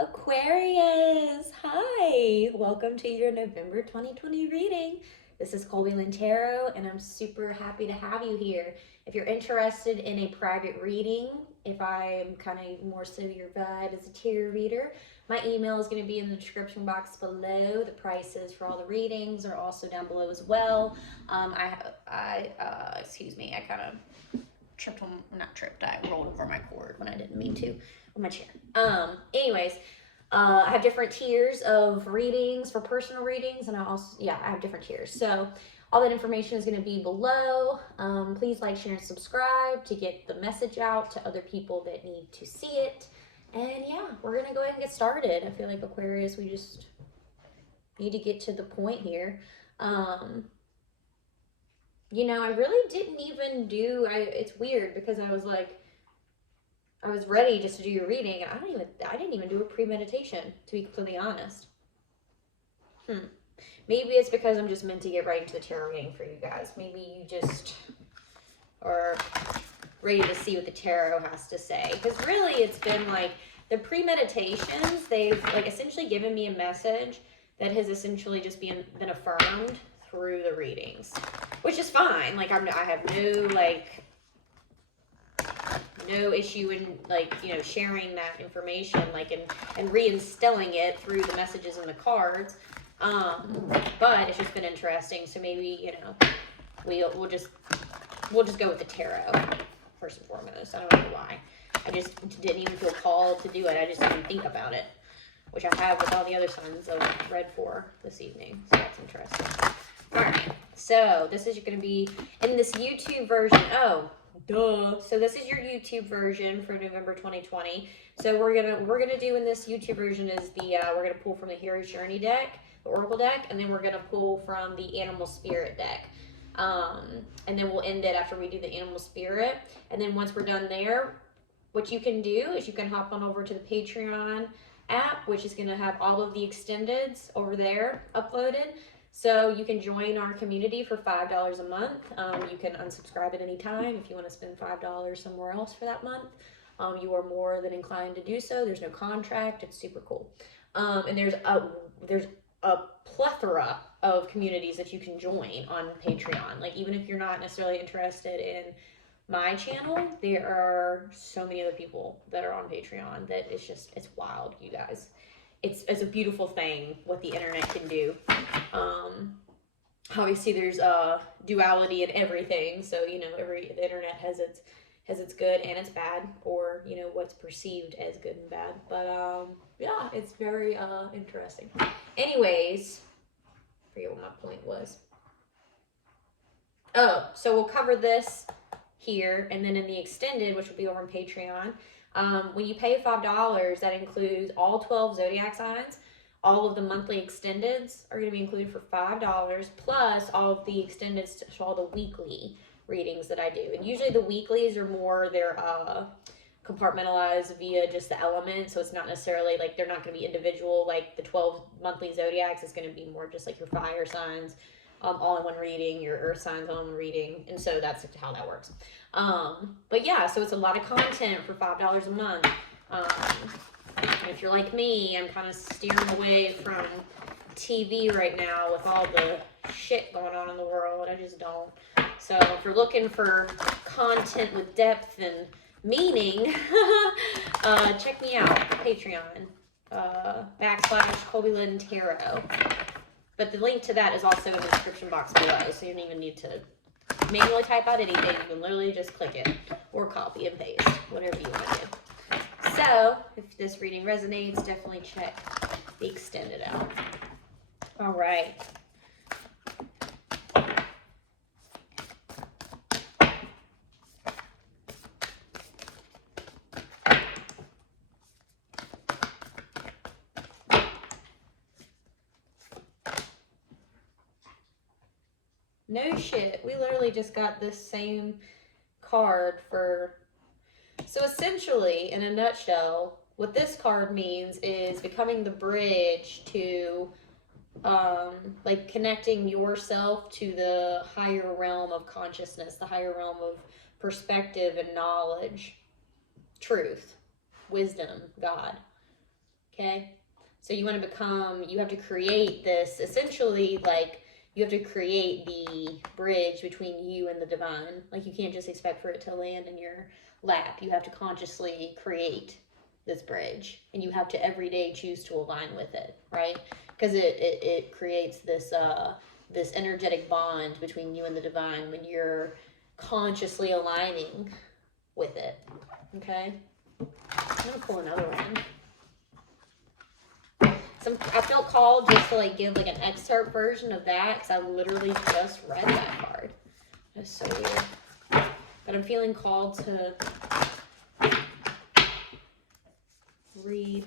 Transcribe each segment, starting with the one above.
Aquarius, hi! Welcome to your November 2020 reading. This is ColbeeLynnTarot, and I'm super happy to have you here. If you're interested in a private reading, if I'm kind of more so your vibe as a tarot reader, my email is going to be in the description box below. The prices for all the readings are also down below as well. Excuse me, I kind of I rolled over my cord when I didn't mean to on my chair. Anyways, I have different tiers of readings for personal readings, and I have different tiers. So all that information is going to be below. Please like, share, and subscribe to get the message out to other people that need to see it. And yeah, we're going to go ahead and get started. I feel like Aquarius, we just need to get to the point here. You know, I really didn't even do, it's weird because I was ready just to do your reading, and I didn't even do a premeditation, to be completely honest. Maybe it's because I'm just meant to get right into the tarot reading for you guys. Maybe you just are ready to see what the tarot has to say. Because really, it's been like, the premeditations, they've like essentially given me a message that has essentially just been affirmed through the readings, which is fine. Like, I have no issue in, like, you know, sharing that information, like, and reinstilling it through the messages and the cards. But it's just been interesting. So maybe, you know, we'll just go with the tarot first and foremost. I don't know why. I just didn't even feel called to do it. I just didn't think about it, which I have with all the other signs that I've read for this evening. So that's interesting. All right. So this is going to be in this YouTube version. Oh, duh. So this is your YouTube version for November 2020. So we're gonna do in this YouTube version is we're gonna pull from the Hero's Journey deck, the Oracle deck, and then we're gonna pull from the Animal Spirit deck. And then we'll end it after we do the Animal Spirit. And then once we're done there, what you can do is you can hop on over to the Patreon app, which is gonna have all of the extendeds over there uploaded. So you can join our community for $5 a month. You can unsubscribe at any time if you want to spend $5 somewhere else for that month. You are more than inclined to do so. There's no contract. It's super cool. And there's a plethora of communities that you can join on Patreon. Like, even if you're not necessarily interested in my channel, there are so many other people that are on Patreon that it's wild, you guys. It's a beautiful thing what the internet can do. Obviously there's duality in everything, so you know the internet has its good and its bad, or you know what's perceived as good and bad. But yeah, it's very interesting. Anyways, I forget what my point was. Oh, so we'll cover this here, and then in the extended, which will be over on Patreon. When you pay $5, that includes all 12 zodiac signs. All of the monthly extendeds are going to be included for $5, plus all of the extendeds to all the weekly readings that I do. And usually the weeklies are more, they're compartmentalized via just the elements, so it's not necessarily like they're not going to be individual. Like the 12 monthly zodiacs is going to be more just like your fire signs, all in one reading, your earth signs all in one reading, and so that's how that works. But yeah, so it's a lot of content for $5 a month. If you're like me, I'm kind of steering away from TV right now with all the shit going on in the world. I just don't. So if you're looking for content with depth and meaning, check me out, Patreon, / ColbeeLynnTarot. But the link to that is also in the description box below, so you don't even need to manually type out anything. You can literally just click it or copy and paste, whatever you want to do. So, if this reading resonates, definitely check the extended out. All right. No shit. We literally just got this same card for... So essentially, in a nutshell, what this card means is becoming the bridge to like connecting yourself to the higher realm of consciousness, the higher realm of perspective and knowledge, truth, wisdom, God. Okay? So you want to become, you have to create this, essentially, like, you have to create the bridge between you and the divine. Like, you can't just expect for it to land in your lap. You have to consciously create this bridge, and you have to every day choose to align with it, right? Because it creates this this energetic bond between you and the divine when you're consciously aligning with it. Okay, I'm gonna pull another one. I felt called just to like give like an excerpt version of that because I literally just read that card. That's so weird. But I'm feeling called to read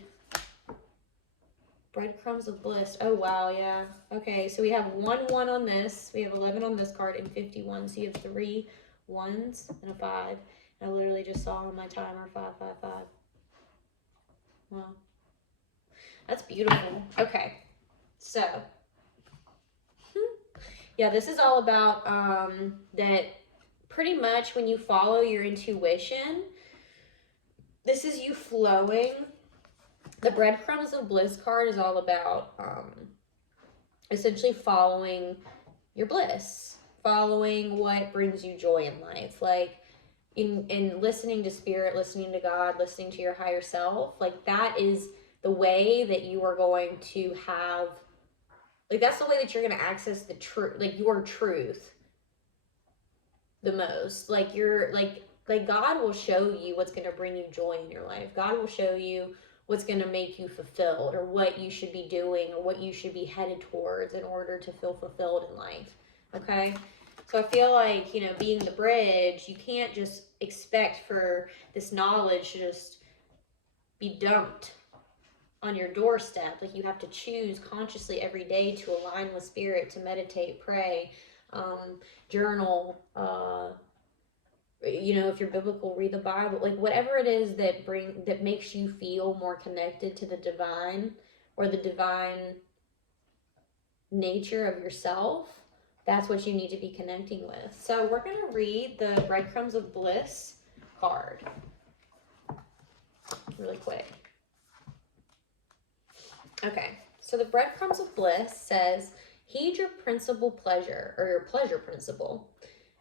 Breadcrumbs of Bliss. Oh, wow, yeah. Okay, so we have 1 1 on this. We have 11 on this card and 51. So you have 3 1s and a 5. And I literally just saw on my timer 555. Wow. That's beautiful. Okay, so. Yeah, this is all about that pretty much when you follow your intuition, this is you flowing. The Breadcrumbs of Bliss card is all about essentially following your bliss, following what brings you joy in life. Like in listening to spirit, listening to God, listening to your higher self, like that is the way that you are going to have, like that's the way that you're going to access the truth, like your truth the most. Like you're like God will show you what's going to bring you joy in your life. God will show you what's going to make you fulfilled, or what you should be doing, or what you should be headed towards in order to feel fulfilled in life. Okay? So I feel like, you know, being the bridge, you can't just expect for this knowledge to just be dumped on your doorstep. Like you have to choose consciously every day to align with spirit, to meditate, pray, journal, you know, if you're biblical, read the Bible, like whatever it is that makes you feel more connected to the divine or the divine nature of yourself. That's what you need to be connecting with. So we're going to read the Breadcrumbs of Bliss card really quick. Okay, so the Breadcrumbs of Bliss says, heed your principal pleasure, or your pleasure principle.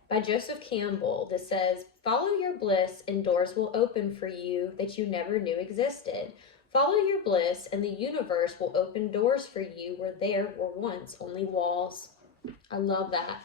By Joseph Campbell, that says, follow your bliss and doors will open for you that you never knew existed. Follow your bliss and the universe will open doors for you where there were once only walls. I love that.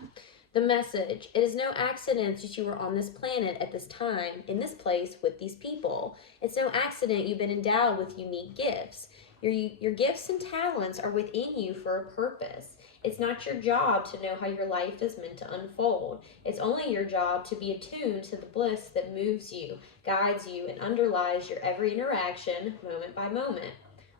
The message, it is no accident that you are on this planet at this time, in this place, with these people. It's no accident you've been endowed with unique gifts. Your gifts and talents are within you for a purpose. It's not your job to know how your life is meant to unfold. It's only your job to be attuned to the bliss that moves you, guides you, and underlies your every interaction, moment by moment.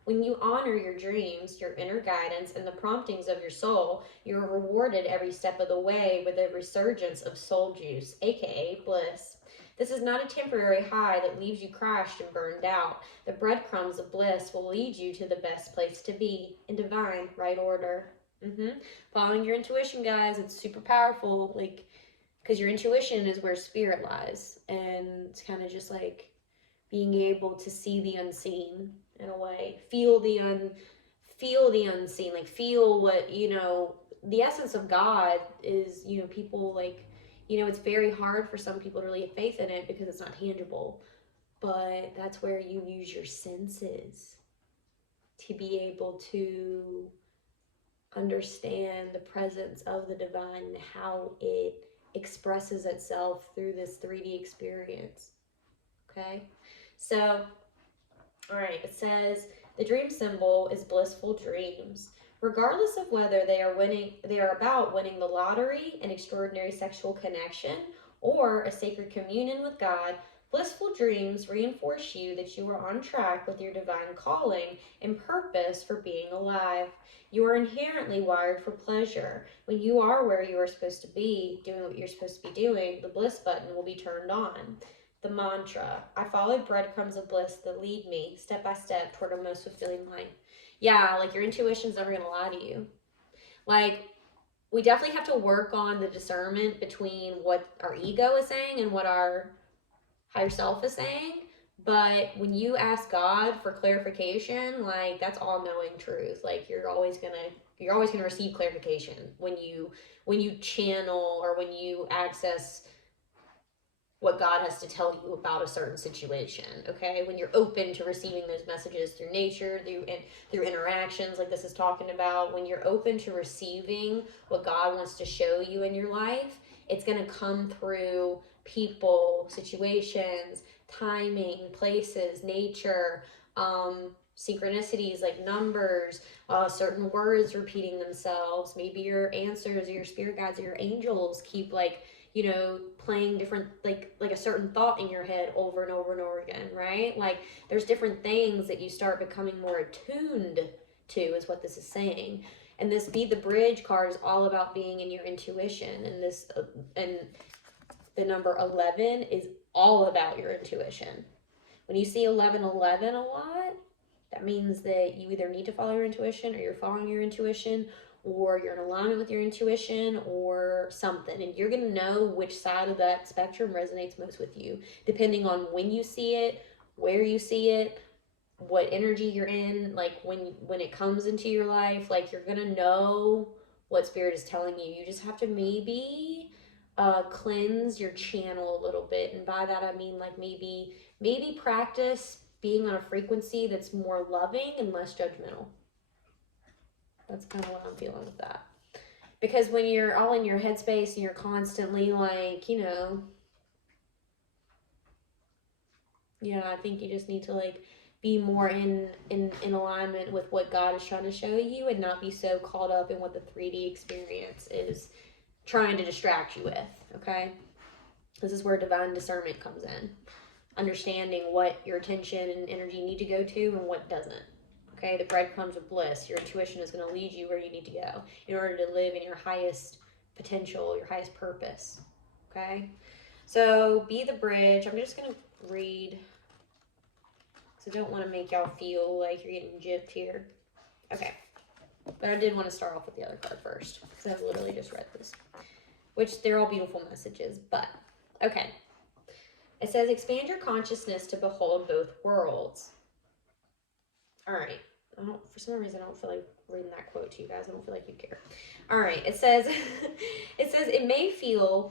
When you honor your dreams, your inner guidance, and the promptings of your soul, you are rewarded every step of the way with a resurgence of soul juice, aka bliss. This is not a temporary high that leaves you crashed and burned out. The breadcrumbs of bliss will lead you to the best place to be, in divine right order. Following your intuition, guys, it's super powerful, like, because your intuition is where spirit lies, and it's kind of just like being able to see the unseen in a way, feel the unseen, like feel what, you know, the essence of God is, you know, people like, you know, it's very hard for some people to really have faith in it because it's not tangible, but that's where you use your senses to be able to understand the presence of the divine and how it expresses itself through this 3D experience. Okay, so all right, it says the dream symbol is blissful dreams. Regardless of whether they are about winning the lottery, an extraordinary sexual connection, or a sacred communion with God, blissful dreams reinforce you that you are on track with your divine calling and purpose for being alive. You are inherently wired for pleasure. When you are where you are supposed to be, doing what you're supposed to be doing, the bliss button will be turned on. The mantra, I follow breadcrumbs of bliss that lead me step by step toward a most fulfilling life. Yeah, like your intuition's never going to lie to you. Like, we definitely have to work on the discernment between what our ego is saying and what our higher self is saying, But when you ask God for clarification, like, that's all knowing truth. Like, you're always gonna receive clarification when you channel or when you access what God has to tell you about a certain situation, okay? When you're open to receiving those messages through nature, through interactions like this is talking about, when you're open to receiving what God wants to show you in your life, it's going to come through people, situations, timing, places, nature, synchronicities like numbers, certain words repeating themselves. Maybe your answers or your spirit guides or your angels keep playing different, like a certain thought in your head over and over and over again, right? Like, there's different things that you start becoming more attuned to, is what this is saying. And this Be the Bridge card is all about being in your intuition, and and the number 11 is all about your intuition. When you see 1111 a lot, that means that you either need to follow your intuition, or you're following your intuition, or you're in alignment with your intuition, or something. And you're going to know which side of that spectrum resonates most with you, depending on when you see it, where you see it, what energy you're in. Like, when it comes into your life, like, you're going to know what Spirit is telling you. You just have to maybe cleanse your channel a little bit. And by that, I mean, like, maybe practice being on a frequency that's more loving and less judgmental. That's kind of what I'm feeling with that. Because when you're all in your headspace and you're constantly like, I think you just need to, like, be more in alignment with what God is trying to show you, and not be so caught up in what the 3D experience is trying to distract you with, okay? This is where divine discernment comes in. Understanding what your attention and energy need to go to and what doesn't. Okay, the breadcrumbs of bliss. Your intuition is going to lead you where you need to go in order to live in your highest potential, your highest purpose. Okay, so Be the Bridge. I'm just going to read, because I don't want to make y'all feel like you're getting gypped here. Okay, but I did want to start off with the other card first, because I literally just read this, which they're all beautiful messages, but okay. It says, expand your consciousness to behold both worlds. All right. For some reason, I don't feel like reading that quote to you guys. I don't feel like you care. All right. It says, it may feel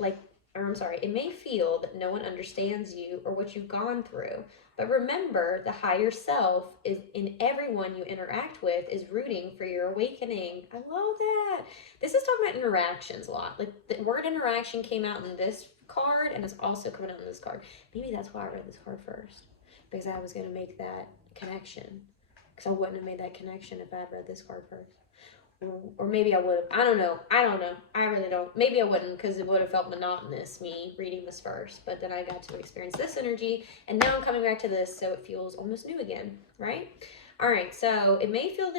that no one understands you or what you've gone through. But remember, the higher self is in everyone you interact with, is rooting for your awakening. I love that. This is talking about interactions a lot. Like, the word interaction came out in this card, and it's also coming out in this card. Maybe that's why I read this card first, because I was going to make that connection. Because I wouldn't have made that connection if I had read this card first. Or maybe I would have. I don't know. I really don't. Maybe I wouldn't, because it would have felt monotonous, me reading this first. But then I got to experience this energy, and now I'm coming back to this, so it feels almost new again, right? All right, so it may feel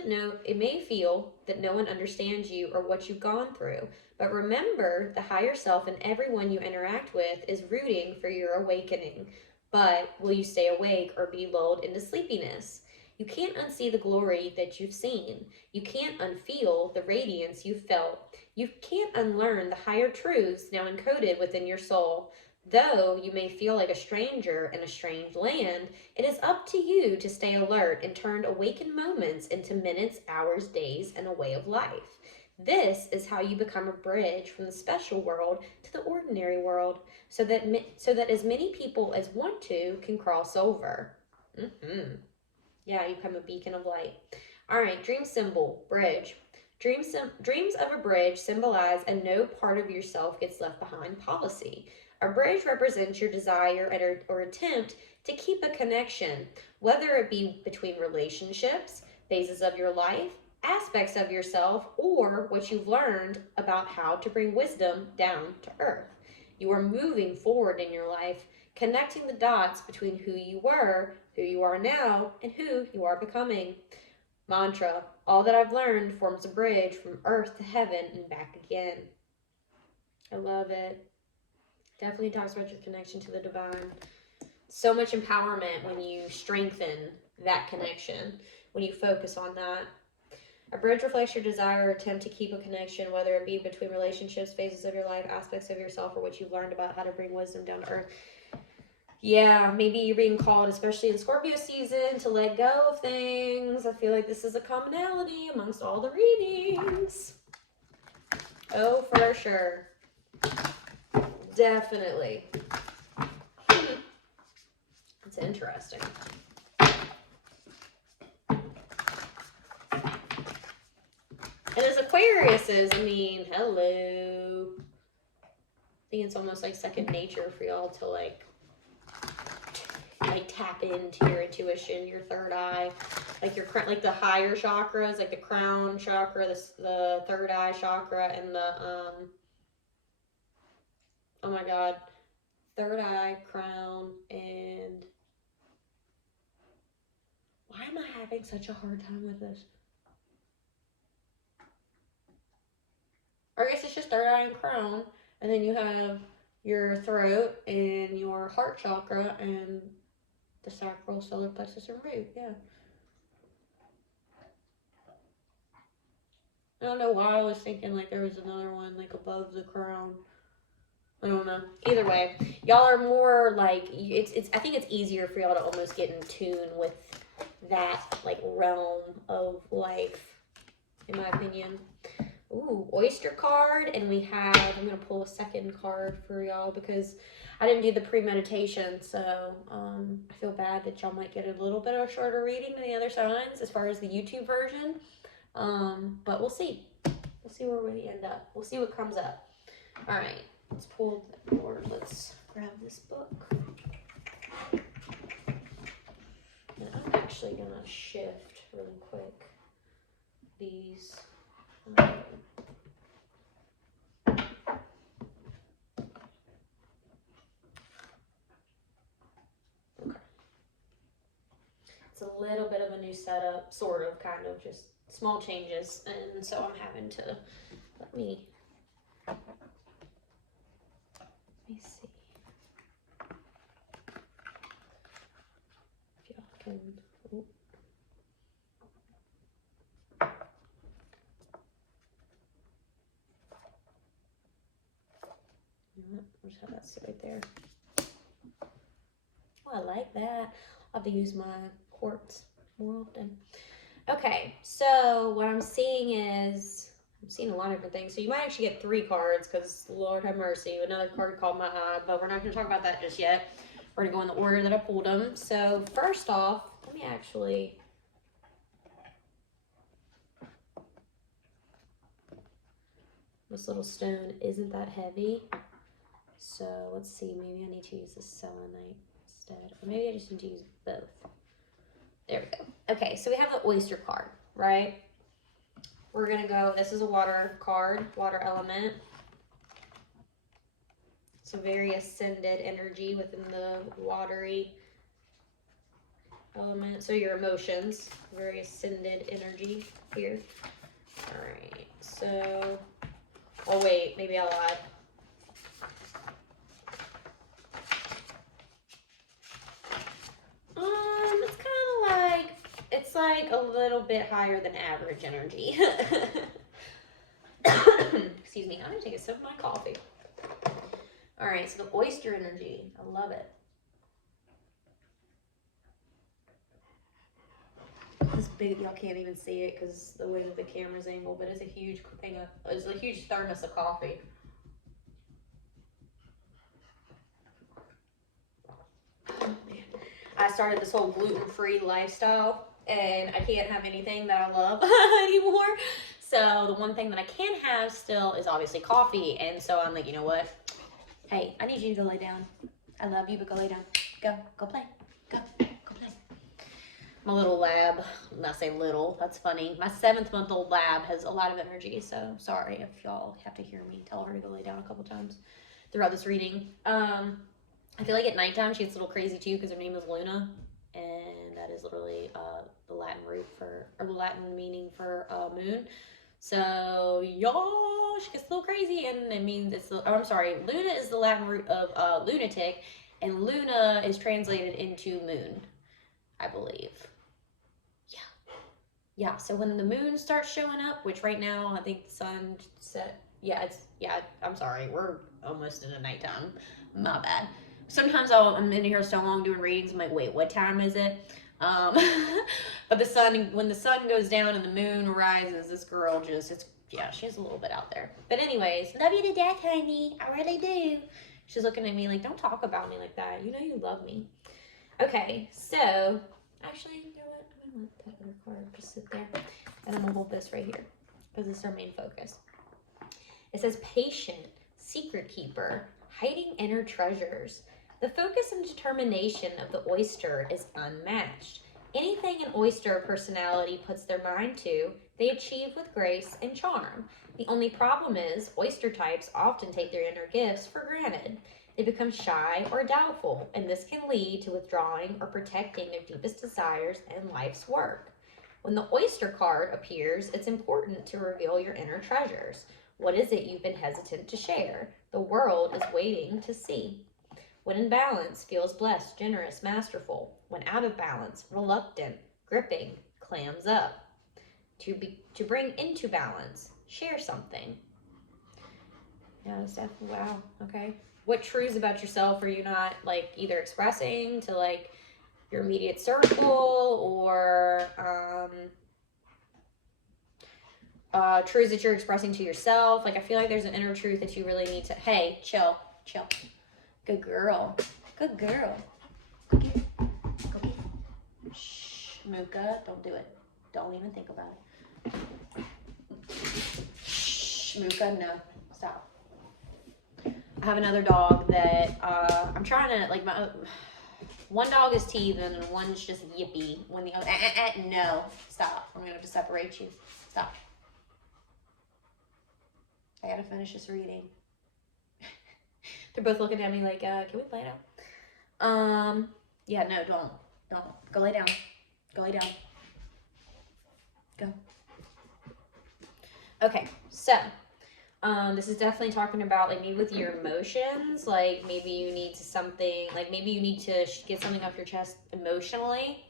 that no one understands you or what you've gone through. But remember, the higher self and everyone you interact with is rooting for your awakening. But will you stay awake or be lulled into sleepiness? You can't unsee the glory that you've seen. You can't unfeel the radiance you've felt. You can't unlearn the higher truths now encoded within your soul. Though you may feel like a stranger in a strange land, it is up to you to stay alert and turn awakened moments into minutes, hours, days, and a way of life. This is how you become a bridge from the special world to the ordinary world, so that as many people as want to can cross over. Yeah, you become a beacon of light. All right, dream symbol, bridge. Dreams of a bridge symbolize a no part of yourself gets left behind policy. A bridge represents your desire or attempt to keep a connection, whether it be between relationships, phases of your life, aspects of yourself, or what you've learned about how to bring wisdom down to earth. You are moving forward in your life, connecting the dots between who you were, who you are now, and who you are becoming. Mantra: all that I've learned forms a bridge from earth to heaven and back again. I love it. Definitely talks about your connection to the divine. So much empowerment when you strengthen that connection, when you focus on that. A bridge reflects your desire or attempt to keep a connection, whether it be between relationships, phases of your life, aspects of yourself, or what you've learned about how to bring wisdom down to earth. Yeah, maybe you're being called, especially in Scorpio season, to let go of things. I feel like this is a commonality amongst all the readings. Oh, for sure. Definitely. It's interesting. And as Aquariuses, I mean, hello. I think it's almost like second nature for y'all to like tap into your intuition, your third eye, like your like the higher chakras, like the crown chakra, the third eye chakra, and the oh my god, third eye, crown, and why am I having such a hard time with this? Or I guess it's just third eye and crown, and then you have your throat and your heart chakra and the sacral, solar plexus, and root. Yeah. I don't know why I was thinking like there was another one like above the crown. I don't know. Either way, y'all are more like it's. I think it's easier for y'all to almost get in tune with that like realm of life, in my opinion. Ooh, oyster card, and we have. I'm gonna pull a second card for y'all because I didn't do the premeditation, so I feel bad that y'all might get a little bit of a shorter reading than the other signs as far as the YouTube version. But we'll see. We'll see where we end up. We'll see what comes up. All right, let's pull the board. Let's grab this book. And I'm actually gonna shift really quick these. Okay. It's a little bit of a new setup, sort of, kind of, just small changes, and so I'm having to let me see if y'all can. Oh. I'll just have that sit right there. Oh, I like that. I'll have to use my quartz more often. Okay, so what I'm seeing is, I'm seeing a lot of different things. So you might actually get 3 cards because Lord have mercy, another card caught my eye, but we're not going to talk about that just yet. We're going to go in the order that I pulled them. So first off, let me actually... This little stone isn't that heavy. So let's see, maybe I need to use the selenite instead. Or maybe I just need to use both. There we go. Okay, so we have the oyster card, right? We're going to go, this is a water card, water element. It's a very ascended energy within the watery element. So your emotions, very ascended energy here. All right, so, oh wait, maybe I'll add. It's kind of like, it's like a little bit higher than average energy. Excuse me, I'm gonna take a sip of my coffee. All right, so the oyster energy, I love it. This big, y'all can't even see it because the way that the camera's angled, but it's a huge thing of, it's a huge thermos of coffee. Oh man, I started this whole gluten-free lifestyle and I can't have anything that I love anymore. So the one thing that I can have still is obviously coffee. And so I'm like, you know what? Hey, I need you to go lay down. I love you, but go lay down. Go play. Go play. My little lab, I say little, that's funny. My 7th-month-old lab has a lot of energy, so sorry if y'all have to hear me tell her to go lay down a couple times throughout this reading. I feel like at nighttime she gets a little crazy too because her name is Luna, and that is literally the Latin root for, or the Latin meaning for moon. So y'all, she gets a little crazy, and it means it's. I'm sorry, Luna is the Latin root of lunatic, and Luna is translated into moon, I believe. Yeah. So when the moon starts showing up, which right now I think the sun set. Yeah, I'm sorry, we're almost in the nighttime. My bad. sometimes I'm in here so long doing readings, I'm like, wait, what time is it? But when the sun goes down and the moon rises, this girl she's a little bit out there. But anyways, love you to death, honey. I really do. She's looking at me like, don't talk about me like that. You know you love me. Okay, so, actually, you know what? I'm going to let that other card just sit there. And I'm going to hold this right here because it's our main focus. It says, patient, secret keeper, hiding inner treasures. The focus and determination of the oyster is unmatched. Anything an oyster personality puts their mind to, they achieve with grace and charm. The only problem is, oyster types often take their inner gifts for granted. They become shy or doubtful, and this can lead to withdrawing or protecting their deepest desires and life's work. When the oyster card appears, it's important to reveal your inner treasures. What is it you've been hesitant to share? The world is waiting to see. When in balance, feels blessed, generous, masterful. When out of balance, reluctant, gripping, clams up. To bring into balance, share something. Yeah, that's definitely, wow, okay. What truths about yourself are you not, like, either expressing to, like, your immediate circle, or truths that you're expressing to yourself? Like, I feel like there's an inner truth that you really need to, hey, chill. Good girl. Good girl. Go get it. Shh, Mooka, don't do it. Don't even think about it. Shh, Mooka, no. Stop. I have another dog that I'm trying to, like, one dog is teething and one's just yippy. When the other, no, stop. I'm going to have to separate you. Stop. I got to finish this reading. They're both looking at me like, can we play now? Yeah, no, don't. Go lay down. Go. Okay, so, this is definitely talking about, like, maybe with your emotions, like, maybe you need to get something off your chest emotionally.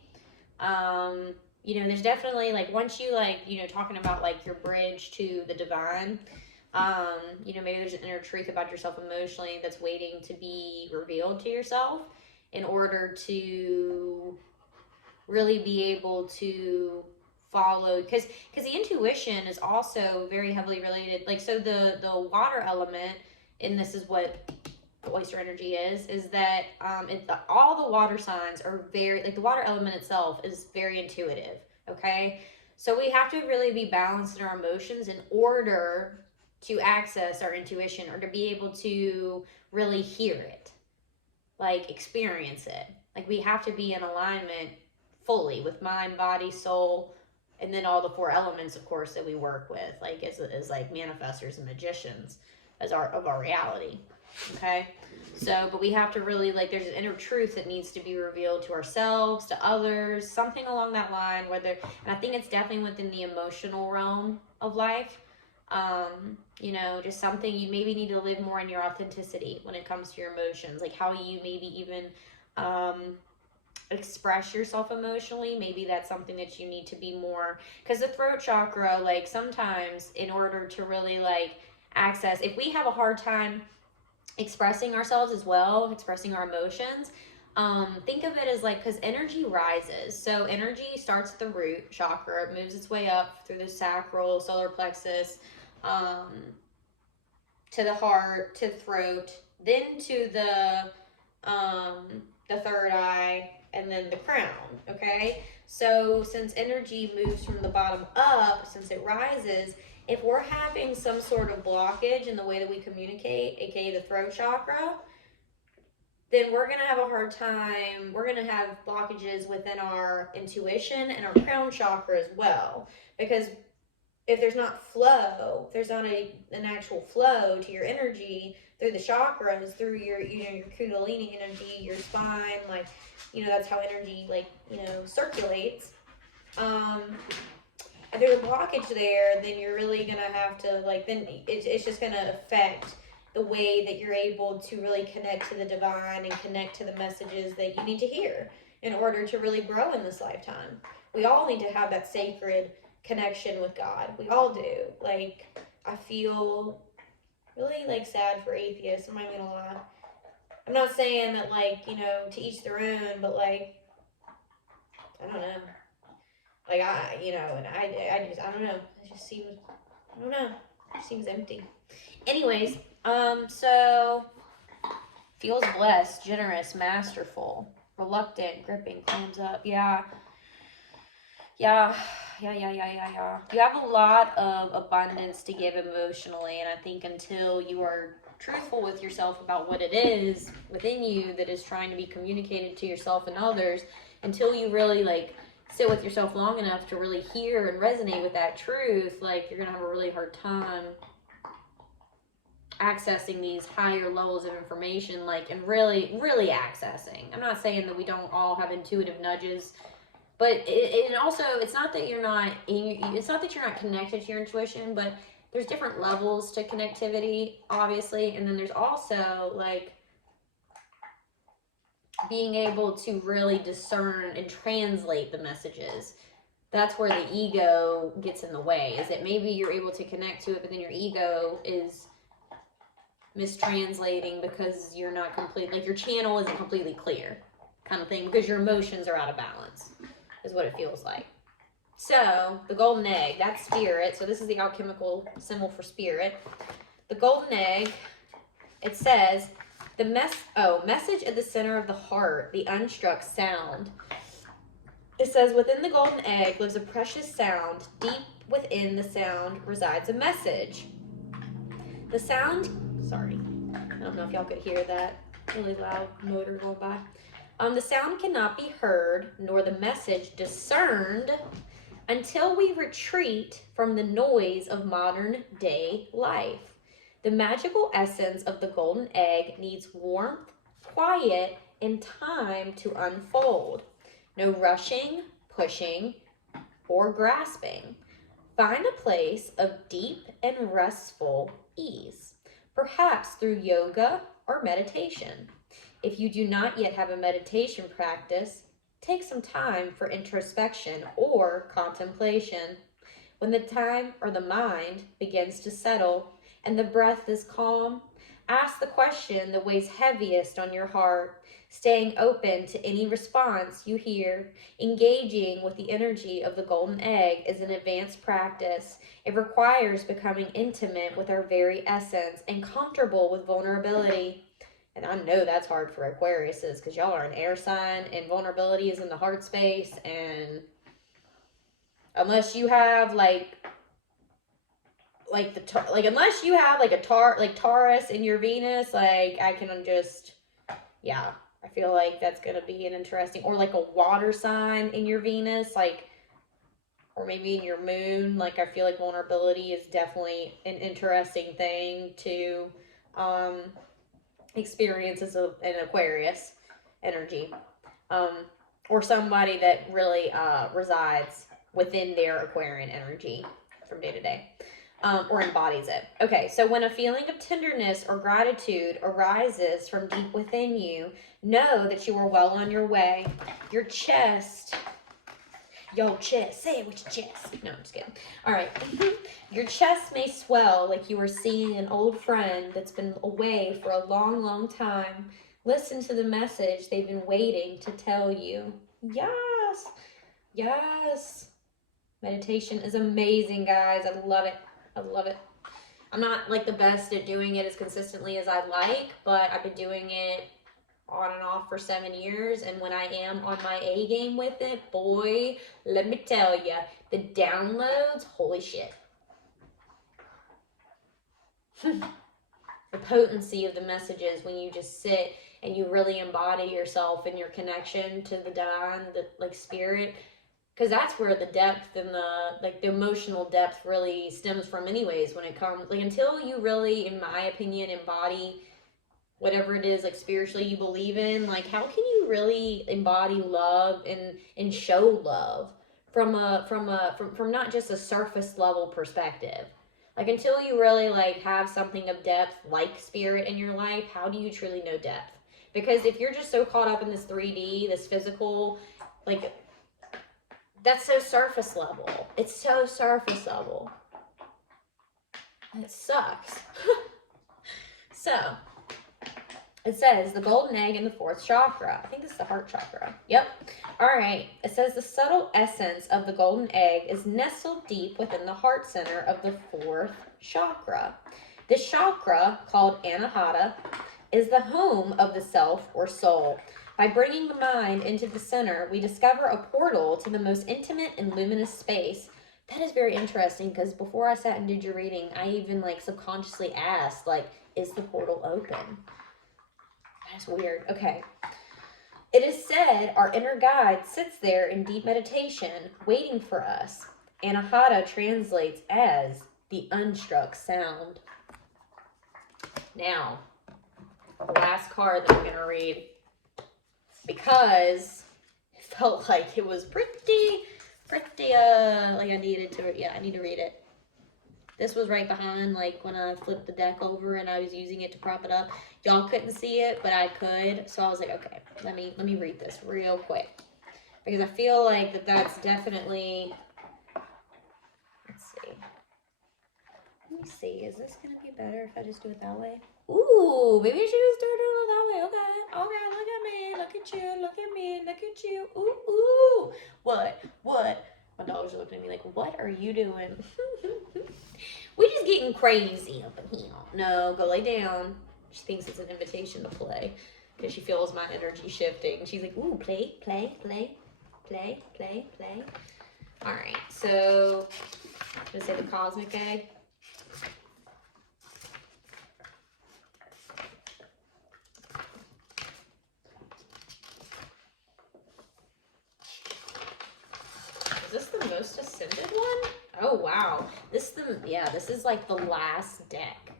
You know, there's definitely, like, once you, like, you know, talking about, like, your bridge to the divine, you know, maybe there's an inner truth about yourself emotionally that's waiting to be revealed to yourself in order to really be able to follow, because the intuition is also very heavily related, like, so the water element, and this is what the oyster energy is that all the water signs are very, like, the water element itself is very intuitive, okay? So we have to really be balanced in our emotions in order to access our intuition, or to be able to really hear it, like, experience it. Like, we have to be in alignment fully with mind, body, soul, and then all the four elements, of course, that we work with, like, as like manifestors and magicians of our reality. Okay, so, but we have to really, like, there's an inner truth that needs to be revealed to ourselves, to others, something along that line, and I think it's definitely within the emotional realm of life. You know, just something you maybe need to live more in your authenticity when it comes to your emotions, like how you maybe even express yourself emotionally. Maybe that's something that you need to be more, because the throat chakra, like, sometimes in order to really, like, access, if we have a hard time expressing ourselves as well, expressing our emotions, think of it as, like, because energy rises. So energy starts at the root chakra, it moves its way up through the sacral, solar plexus, to the heart, to the throat, then to the third eye, and then the crown, okay? So since energy moves from the bottom up, since it rises, if we're having some sort of blockage in the way that we communicate, aka the throat chakra, then we're going to have a hard time. We're going to have blockages within our intuition and our crown chakra as well. Because if there's not flow, if there's not an actual flow to your energy through the chakras, through your, you know, your kundalini energy, your spine, like, you know, that's how energy, like, you know, circulates. If there's a blockage there, then you're really going to have to, like, then it's just going to affect the way that you're able to really connect to the divine and connect to the messages that you need to hear in order to really grow in this lifetime. We all need to have that sacred connection with God. We all do. Like, I feel really, like, sad for atheists. I'm not even gonna lie. I'm not saying that, like, you know, to each their own, but, like, I don't know. Like, you know, and I don't know. It just seems, I don't know. It seems empty. Anyways, so, feels blessed, generous, masterful, reluctant, gripping, clams up. Yeah. You have a lot of abundance to give emotionally, and I think until you are truthful with yourself about what it is within you that is trying to be communicated to yourself and others, until you really, like, sit with yourself long enough to really hear and resonate with that truth, like, you're gonna have a really hard time accessing these higher levels of information, like, and really accessing. I'm not saying that we don't all have intuitive nudges, but it also, it's not that you're not connected to your intuition, but there's different levels to connectivity, obviously, and then there's also, like, being able to really discern and translate the messages. That's where the ego gets in the way, is that maybe you're able to connect to it, but then your ego is mistranslating because you're not complete, like, your channel isn't completely clear, kind of thing, because your emotions are out of balance, is what it feels like. So, the golden egg, that's spirit. So this is the alchemical symbol for spirit. The golden egg, it says, message at the center of the heart, the unstruck sound. It says, within the golden egg lives a precious sound. Deep within the sound resides a message. The sound, sorry, I don't know if y'all could hear that really loud motor going by. The sound cannot be heard, nor the message discerned, until we retreat from the noise of modern day life. The magical essence of the golden egg needs warmth, quiet, and time to unfold. No rushing, pushing, or grasping. Find a place of deep and restful ease, perhaps through yoga or meditation. If you do not yet have a meditation practice, take some time for introspection or contemplation. When the time or the mind begins to settle and the breath is calm, ask the question that weighs heaviest on your heart, staying open to any response you hear. Engaging with the energy of the golden egg is an advanced practice. It requires becoming intimate with our very essence and comfortable with vulnerability. And I know that's hard for Aquariuses because y'all are an air sign and vulnerability is in the heart space. And unless you have unless you have like a Taurus in your Venus, like I can just, yeah, I feel like that's going to be an interesting, or like a water sign in your Venus, like, or maybe in your moon. Like I feel like vulnerability is definitely an interesting thing to, experience as an Aquarius energy, or somebody that really resides within their Aquarian energy from day to day, or embodies it. Okay, so when a feeling of tenderness or gratitude arises from deep within you, know that you are well on your way. Your chest, say it with your chest. No, I'm just kidding. All right. Your chest may swell like you are seeing an old friend that's been away for a long, long time. Listen to the message they've been waiting to tell you. Yes. Yes. Meditation is amazing, guys. I love it. I love it. I'm not like the best at doing it as consistently as I'd like, but I've been doing it on and off for 7 years, and when I am on my A game with it, boy, let me tell you, the downloads, holy shit. The potency of the messages when you just sit and you really embody yourself and your connection to the divine, the like spirit, because that's where the depth and the emotional depth really stems from anyways. When it comes, like, until you really, in my opinion, embody whatever it is, like, spiritually you believe in, like, how can you really embody love and show love from not just a surface level perspective? Like, until you really, like, have something of depth, like spirit in your life, how do you truly know depth? Because if you're just so caught up in this 3D, this physical, like, that's so surface level. It's so surface level. And it sucks. So, It says the golden egg in the 4th chakra. I think this is the heart chakra. Yep. All right. It says the subtle essence of the golden egg is nestled deep within the heart center of the 4th chakra. This chakra, called Anahata, is the home of the self or soul. By bringing the mind into the center, we discover a portal to the most intimate and luminous space. That is very interesting, because before I sat and did your reading, I even like subconsciously asked, like, is the portal open? That's weird. Okay. It is said our inner guide sits there in deep meditation, waiting for us. Anahata translates as the unstruck sound. Now, the last card that I'm going to read, because it felt like it was pretty, like I needed to, I need to read it. This was right behind, like, when I flipped the deck over and I was using it to prop it up. Y'all couldn't see it, but I could. So I was like, okay, let me read this real quick. Because I feel like that's definitely, let's see. Let me see, is this going to be better if I just do it that way? Ooh, maybe I should just do it that way. Okay, look at me, look at you, look at me, look at you. Ooh. What? My dogs are looking at me like, what are you doing? We're just getting crazy up in here. No, go lay down. She thinks it's an invitation to play because she feels my energy shifting. She's like, ooh, play. All right, so I'm going to say the cosmic egg. Is this the most ascended one? Oh wow, this is like the last deck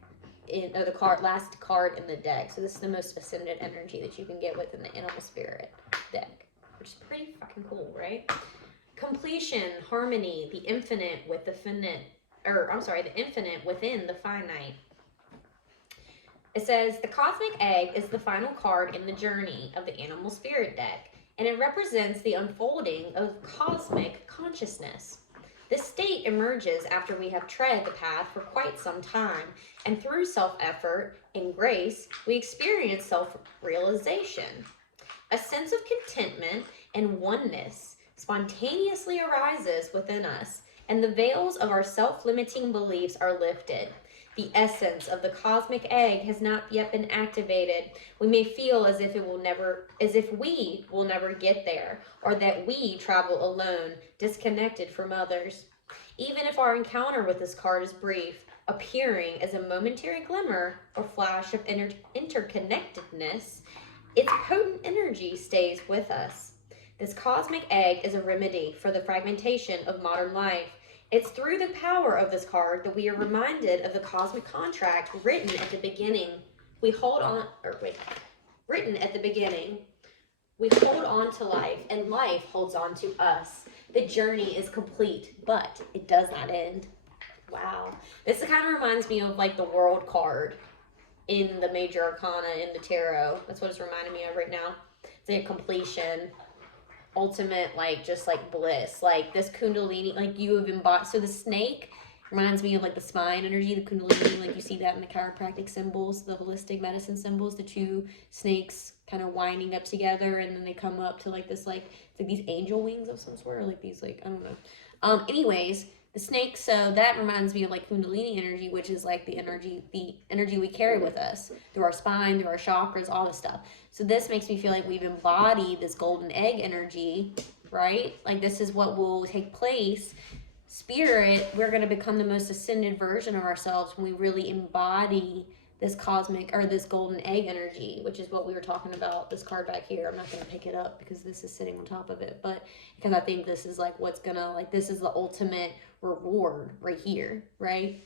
or the last card in the deck. So this is the most ascended energy that you can get within the animal spirit deck, which is pretty fucking cool, right? Completion, harmony, the infinite with the finite, the infinite within the finite. It says the cosmic egg is the final card in the journey of the animal spirit deck, and it represents the unfolding of cosmic consciousness. This state emerges after we have tread the path for quite some time, and through self-effort and grace, we experience self-realization. A sense of contentment and oneness spontaneously arises within us, and the veils of our self-limiting beliefs are lifted. The essence of the cosmic egg has not yet been activated. We may feel as if we will never get there, or that we travel alone, disconnected from others. Even if our encounter with this card is brief, appearing as a momentary glimmer or flash of interconnectedness, its potent energy stays with us. This cosmic egg is a remedy for the fragmentation of modern life. It's through the power of this card that we are reminded of the cosmic contract written at the beginning. Written at the beginning. We hold on to life, and life holds on to us. The journey is complete, but it does not end. Wow. This kind of reminds me of like the World card in the Major Arcana in the Tarot. That's what it's reminding me of right now. It's like a completion. Ultimate, like, just like bliss, like this kundalini, like you have embodied. So the snake reminds me of like the spine energy, the kundalini, like you see that in the chiropractic symbols, the holistic medicine symbols, the two snakes kind of winding up together, and then they come up to like this, like it's like these angel wings of some sort, or like these, like, I don't know. Anyways, the snake, so that reminds me of like kundalini energy, which is like the energy we carry with us through our spine, through our chakras, all this stuff. So this makes me feel like we've embodied this golden egg energy, right? Like this is what will take place. Spirit, we're going to become the most ascended version of ourselves when we really embody this cosmic or this golden egg energy, which is what we were talking about, this card back here. I'm not going to pick it up because this is sitting on top of it, but because I think this is like what's gonna, like, this is the ultimate reward right here, right?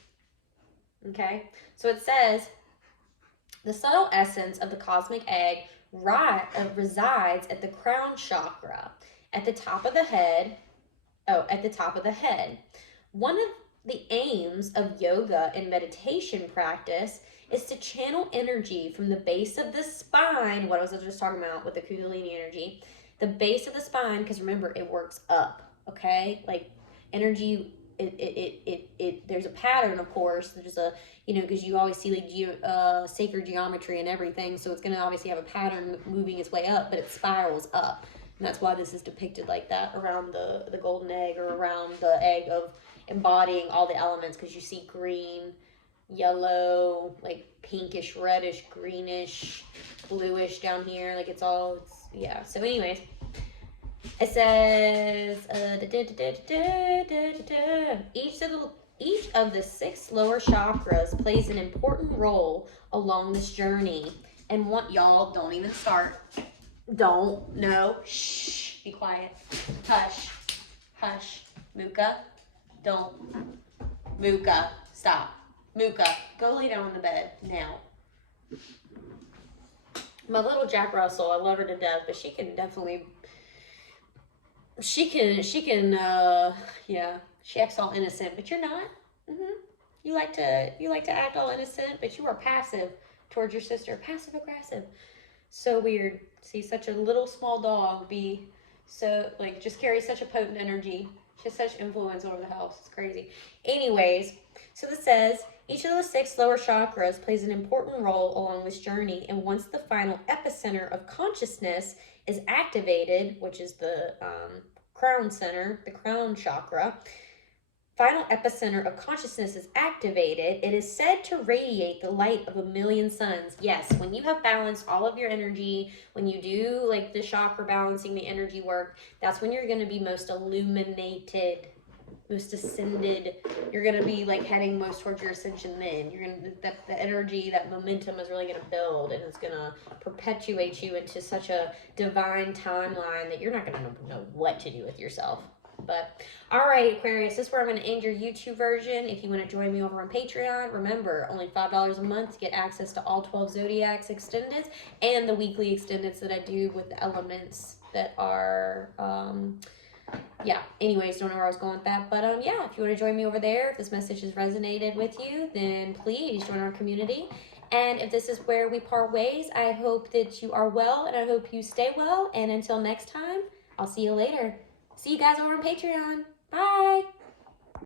Okay, so it says the subtle essence of the cosmic egg resides at the crown chakra, at the top of the head. One of the aims of yoga and meditation practice is to channel energy from the base of the spine, what I was just talking about with the kundalini energy, the base of the spine, because remember, it works up, okay? Like energy there's a pattern, of course. There's a, you know, because you always see like sacred geometry and everything, so it's going to obviously have a pattern moving its way up, but it spirals up, and that's why this is depicted like that around the golden egg, or around the egg of embodying all the elements, because you see green, yellow, like pinkish, reddish, greenish, bluish down here, like it's yeah. So anyways, it says each of the 6 lower chakras plays an important role along this journey. And y'all don't even start. Don't, no, shh, be quiet. Hush, hush. Muka, don't. Muka, stop. Muka, go lay down on the bed now. My little Jack Russell, I love her to death, but she can definitely, yeah, she acts all innocent, but you're not. You like to act all innocent, but you are passive towards your sister, passive aggressive. So weird. See such a little small dog be so, like, just carry such a potent energy. She has such influence over the house. It's crazy. Anyways, so this says, each of the 6 lower chakras plays an important role along this journey, and once the final epicenter of consciousness is activated, which is the crown center, the crown chakra, final epicenter of consciousness is activated, it is said to radiate the light of 1,000,000 suns. Yes, when you have balanced all of your energy, when you do like the chakra balancing, the energy work, that's when you're going to be most illuminated, most ascended. You're going to be like heading most towards your ascension then. You're going to, the energy, that momentum is really going to build, and it's going to perpetuate you into such a divine timeline that you're not going to know what to do with yourself. But all right, Aquarius, this is where I'm going to end your YouTube version. If you want to join me over on Patreon, remember, only $5 a month to get access to all 12 Zodiacs extendeds and the weekly extendeds that I do with the elements that are, yeah, anyways, don't know where I was going with that. But yeah, if you want to join me over there, if this message has resonated with you, then please join our community. And if this is where we part ways, I hope that you are well, and I hope you stay well. And until next time, I'll see you later. See you guys over on Patreon. Bye.